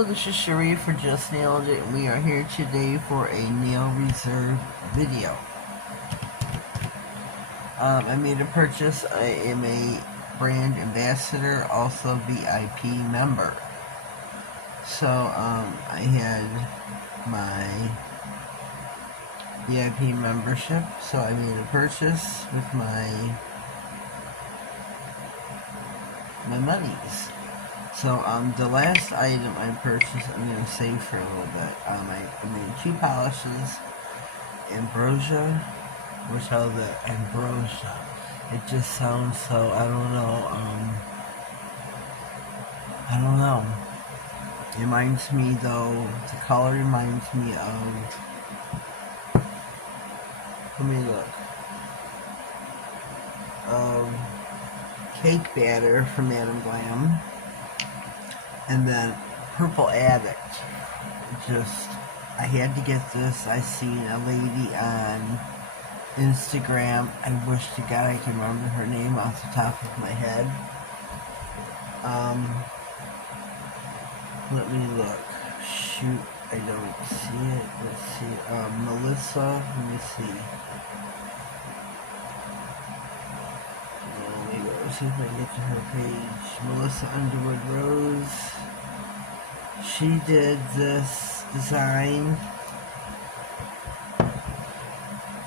Hello, this is Cherie for Just Nailed It, and we are here today for a nail reserve video. I made a purchase. I am a brand ambassador, also VIP member. So I had my VIP membership, so I made a purchase with my monies. So, the last item I purchased, I'm going to save for a little bit. I made 2 polishes, Ambrosia, which I love that Ambrosia. It just sounds so, I don't know. It reminds me, though, the color reminds me of, let me look, Cake Batter from Glam. And then Purple Addict. I had to get this. I seen a lady on Instagram. I wish to God I can remember her name off the top of my head. Let me look. Shoot, I don't see it. Let's see. Melissa. Let me see. Let me go see if I can get to her page. Melissa Underwood Rose. She did this design.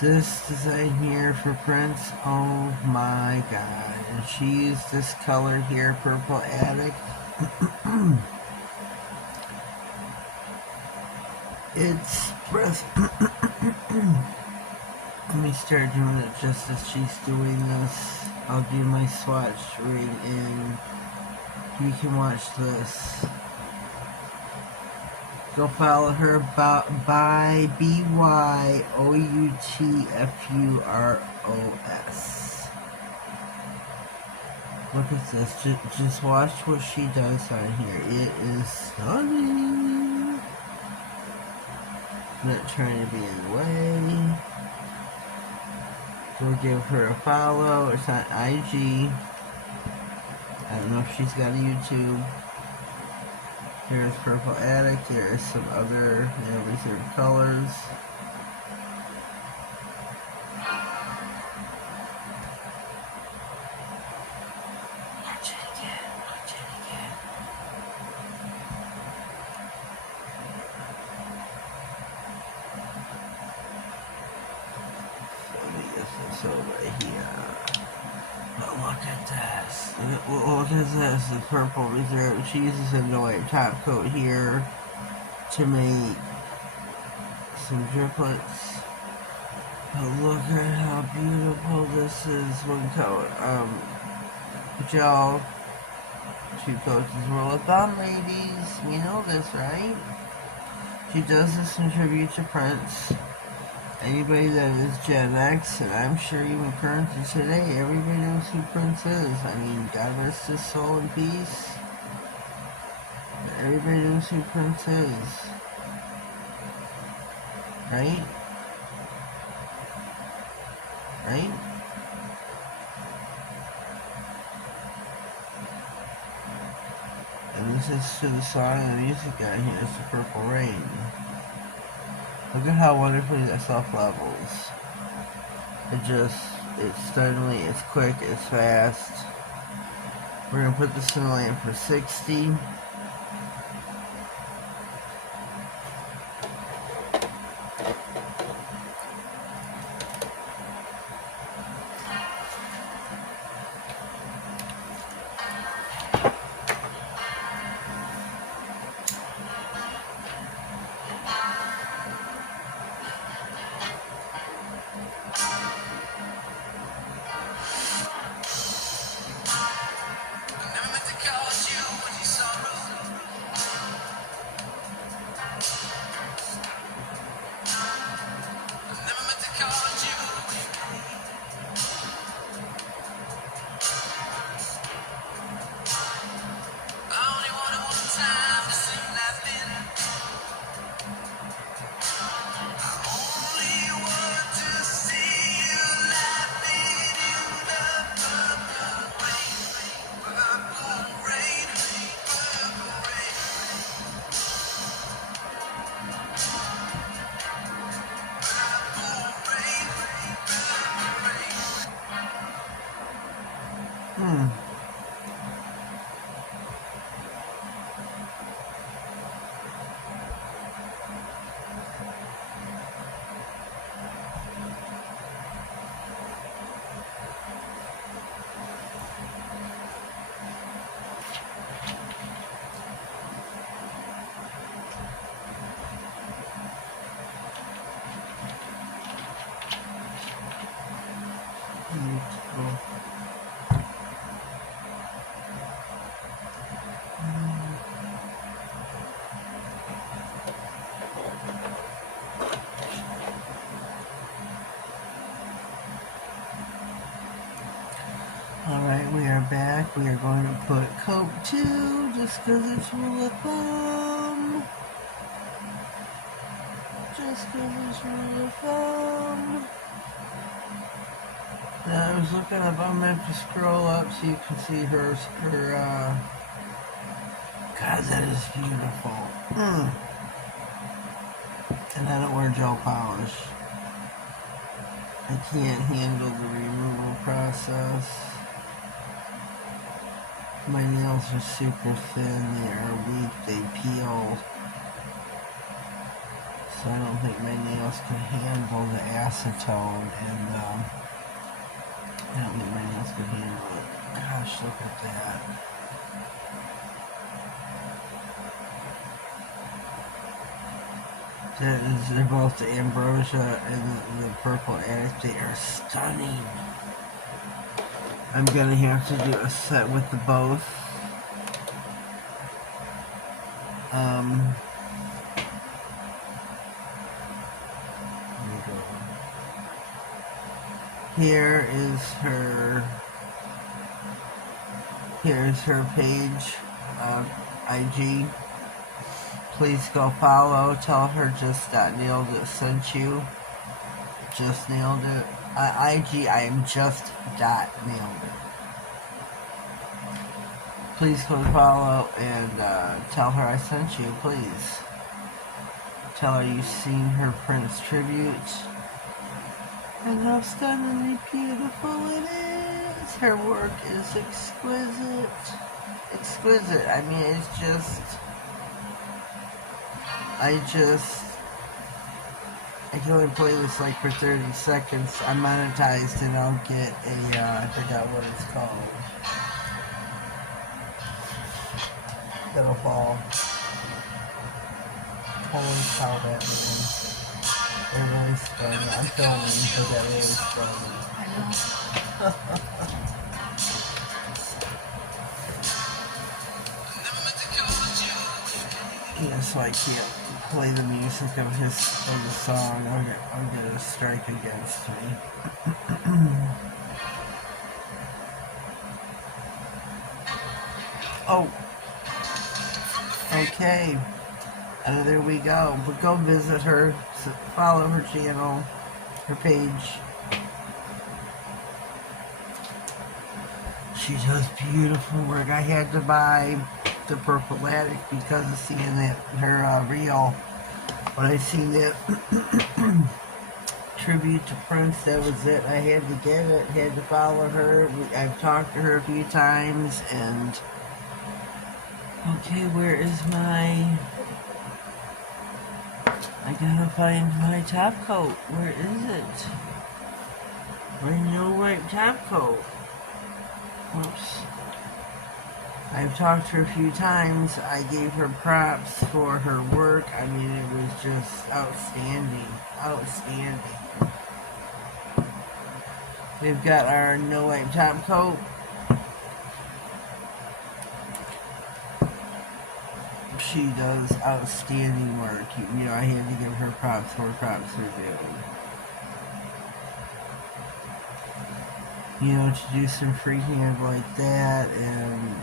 This design here for prints. Oh my god. And she used this color here, Purple Addict. It's breath. Let me start doing it just as she's doing this. I'll do my swatch right in. You can watch this. Go follow her by BYOUTFUROS. Look at this. Just watch what she does on here. It is stunning. I'm not trying to be in the way. Go give her a follow. It's on IG. I don't know if she's got a YouTube. Here's Purple Addict. There's some other reserve colors. Watch it again. Watch it again. So let me get this over here. But look at this. Look at this. The Purple Reserve. She uses a white top coat here to make some driplets. But look at how beautiful this is. One coat. Gel. 2 coats is rule of thumb, ladies. We know this, right? She does this in tribute to Prince. Anybody that is Gen X, and I'm sure even current to today, everybody knows who Prince is. I mean, God rest his soul in peace. But everybody knows who Prince is. Right? Right? And this is to the song and the music guy here. It's the Purple Rain. Look at how wonderfully that stuff levels. It's suddenly, it's quick, it's fast. We're going to put this in the lamp for 60. Hmm. Beautiful. Alright, we are back. We are going to put coat 2 just because it's rule of thumb. Just because it's rule of thumb. Now, I was looking up, I'm going to have to scroll up so you can see her God, that is beautiful. And I don't wear gel polish. I can't handle the removal process. My nails are super thin, they are weak, they peel. So I don't think my nails can handle the acetone, and I don't think my nails can handle it. Gosh, look at that. They're both the Ambrosia and the Purple Addict. They are stunning. I'm gonna have to do a set with the both. Here's her page, IG. Please go follow. Tell her Just.nailedit sent you. Just nailed it. IG, I am Just.nailedit. Please go follow and tell her I sent you, please. Tell her you've seen her Prince tribute and how stunningly beautiful it is. Her work is exquisite. Exquisite. I mean, it's just... I can only play this like for 30 seconds. I'm monetized and I'll get a, I forgot what it's called. That'll fall. Holy cow, that man. They're really stunning. I'm filming because that really stunning. I know. Yeah, so I can't play the music of the song. I'll get a strike against me. Oh. Okay. There we go. But go visit her. Follow her channel. Her page. She does beautiful work. I had to buy the Purple Addict because of seeing that her reel. When I seen that tribute to Prince, that was it. I had to get it. Had to follow her. I've talked to her a few times, and okay, where is my? I gotta find my top coat. Where is it? My no white top coat. Oops. I've talked to her a few times. I gave her props for her work. I mean, it was just outstanding. Outstanding. We've got our no white top coat. She does outstanding work. You know, I had to give her props for props are due. You know, to do some freehand like that, and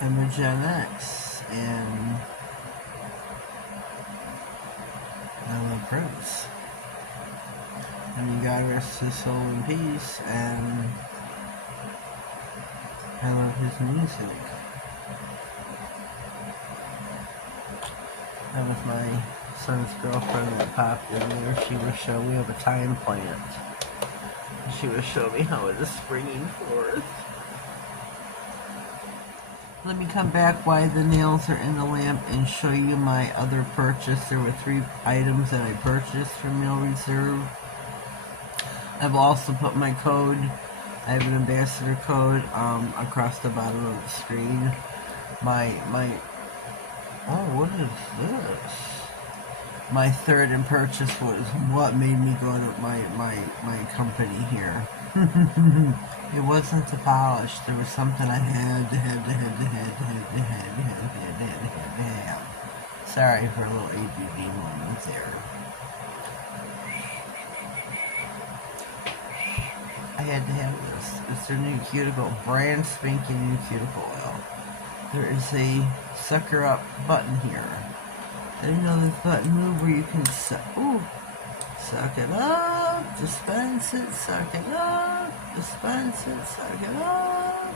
I'm a Gen X, and I'm a Prince. I mean, God rest his soul in peace, and I love his music. That was my son's girlfriend that popped in there. She was showing, we have a time plant. she was showing me how it is springing forth. Let me come back while the nails are in the lamp and show you my other purchase. There were 3 items that I purchased from Nail Reserve. I've also put my code, I have an ambassador code across the bottom of the screen. Oh, what is this? My 3rd and purchase was what made me go to my company here. It wasn't the polish. There was something I had to have. Sorry for a little ADD moment there. I had to have this. It's their new Cuticle, brand spanking new Cuticle oil. There is a sucker up button here. I didn't know this button moved where you can suck it up, dispense it, suck it up, dispense it, suck it up.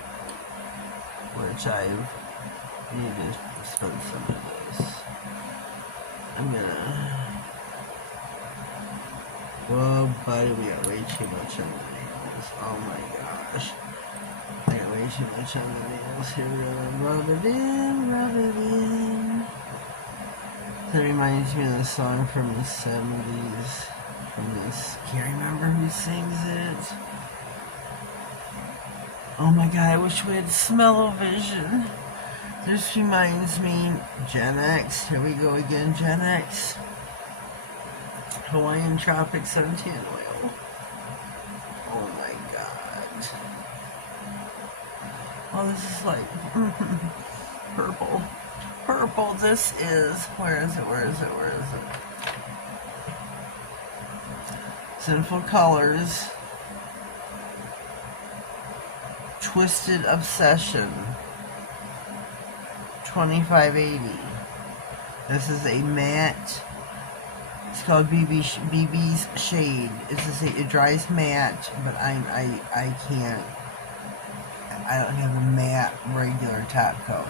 Which I've needed to dispense some of this. I'm gonna. Whoa, buddy, we got way too much on the nails. Oh my gosh. I got way too much on the nails. Here we're gonna rub it in, rub it in. That reminds me of the song from the 70s. From this, can't remember who sings it. Oh my god, I wish we had smell-o-vision. This reminds me, Gen X, here we go again, Gen X. Hawaiian Tropic Suntan Oil. Oh my god. Oh, this is like purple. Purple, this is, where is it? Sinful Colors. Twisted Obsession. 2580. This is a matte. It's called BB's Shade. It dries matte, but I can't. I don't have a matte regular top coat.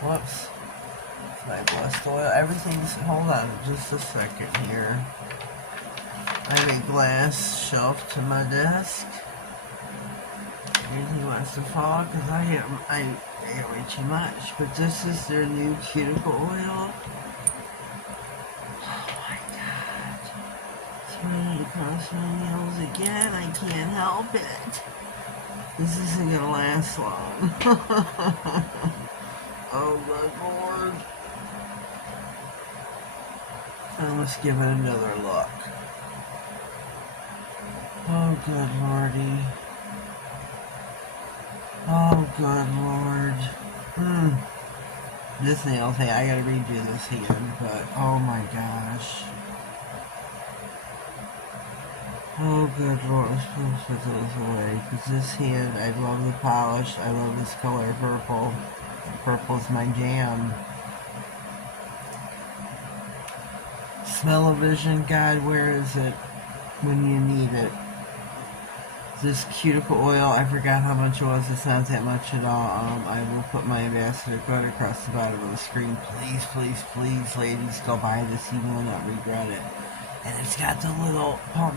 Whoops. My blessed oil. Everything's, hold on just a second here. I have a glass shelf to my desk. Everything wants to fall because I got way too much. But this is their new Cuticle oil. Oh my god. It's running across my nails again. I can't help it. This isn't gonna last long. Oh good lord. Let's give it another look. Oh good lordy. Oh good lord. This nail thing, I gotta redo this again, but oh my gosh. Oh good lord, I'm supposed to put those away. Because this hand, I love the polish, I love this color purple. Purple's my jam. Smell-o-vision, God, where is it when you need it? This Cuticle oil, I forgot how much it was. It's not that much at all. I will put my ambassador code across the bottom of the screen. Please, please, please, ladies, go buy this. You will not regret it. And it's got the little pump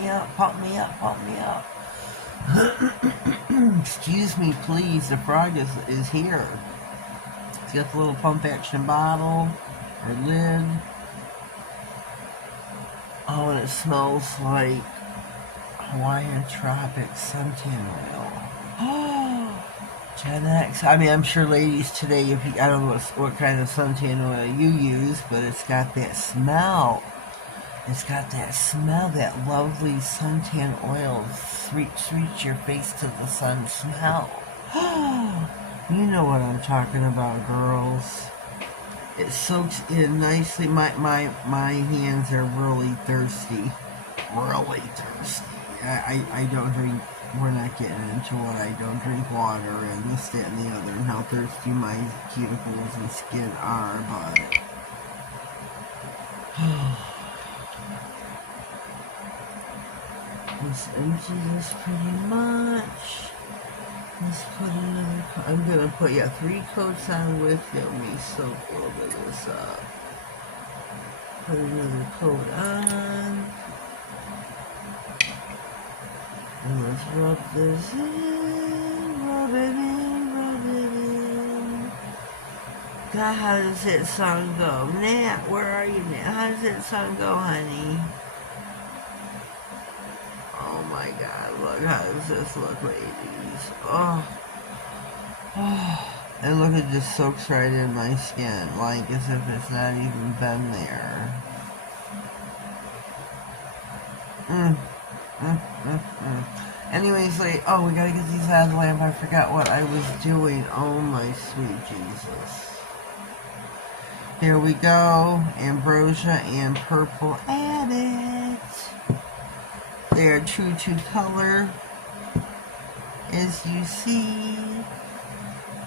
me up, pump me up, pump me up. Excuse me, please. The frog is here. It's got the little pump action bottle or lid. Oh, and it smells like Hawaiian Tropic Suntan Oil. Oh, Gen X. I mean, I'm sure ladies today, if you, I don't know what kind of suntan oil you use, but it's got that smell. It's got that smell, that lovely suntan oil, sweet your face to the sun smell. You know what I'm talking about, girls. It soaks in nicely. My hands are really thirsty. Really thirsty. I don't drink, we're not getting into what I don't drink water and this, that, and the other, and how thirsty my cuticles and skin are, but let's empty this pretty much. Let's put another coat. I'm gonna put 3 coats on with it. We soak a little bit of this up. put another coat on. And let's rub this in, rub it in, rub it in. God, how does that song go? Nat, where are you, Nat? How does that song go, honey? Oh my God, look, how does this look, ladies? Oh. Oh. And look, it just soaks right in my skin, like as if it's not even been there. Anyways, like, oh, we gotta get these out of the lamp. I forgot what I was doing. Oh my sweet Jesus. Here we go. Ambrosia and Purple Added. They are true to color, as you see.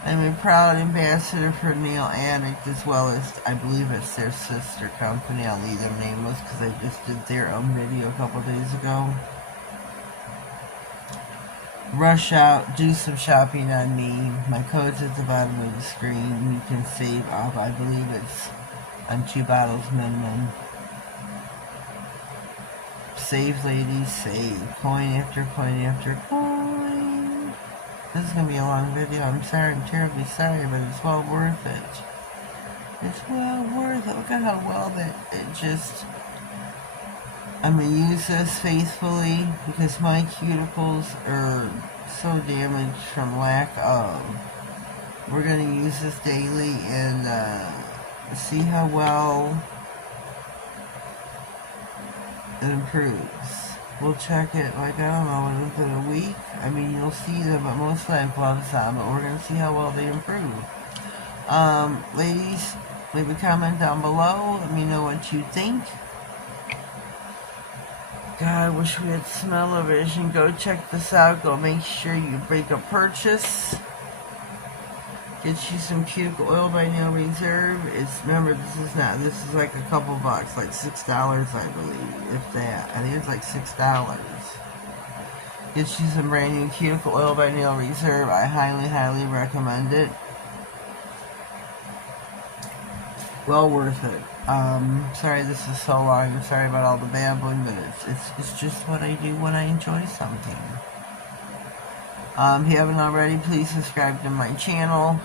I'm a proud ambassador for Nailed It, as well as, I believe it's their sister company. I'll leave them nameless because I just did their own video a couple days ago. Rush out, do some shopping on me. My code's at the bottom of the screen. You can save off, I believe it's on 2 bottles minimum. Save, ladies, save. Coin after coin after coin. This is going to be a long video. I'm sorry, I'm terribly sorry, but it's well worth it. It's well worth it. Look at how well that it just... I'm going to use this faithfully because my cuticles are so damaged from lack of. We're going to use this daily and see how well it improves. We'll check it, like, I don't know, within a week. I mean, you'll see them, but most of the time gloves on, but we're going to see how well they improve. Ladies, leave a comment down below. Let me know what you think. God, I wish we had smell-o-vision. Go check this out. Go make sure you break a purchase. Get you some Cuticle oil by Nail Reserve. Remember, this is like a couple bucks, like $6, I believe, if that. I think it's like $6. Get you some brand new Cuticle oil by Nail Reserve. I highly, highly recommend it. Well worth it. Sorry this is so long. I'm sorry about all the babbling, but it's just what I do when I enjoy something. If you haven't already, please subscribe to my channel.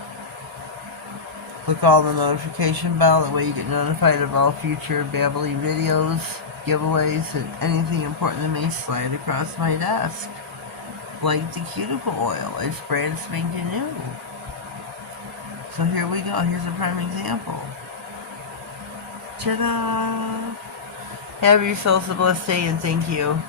Click all the notification bell. That way you get notified of all future babbling videos, giveaways, and anything important that may slide across my desk. Like the Cuticle oil. It's brand spanking new. So here we go. Here's a prime example. Ta-da! Have yourselves a blessed day and thank you.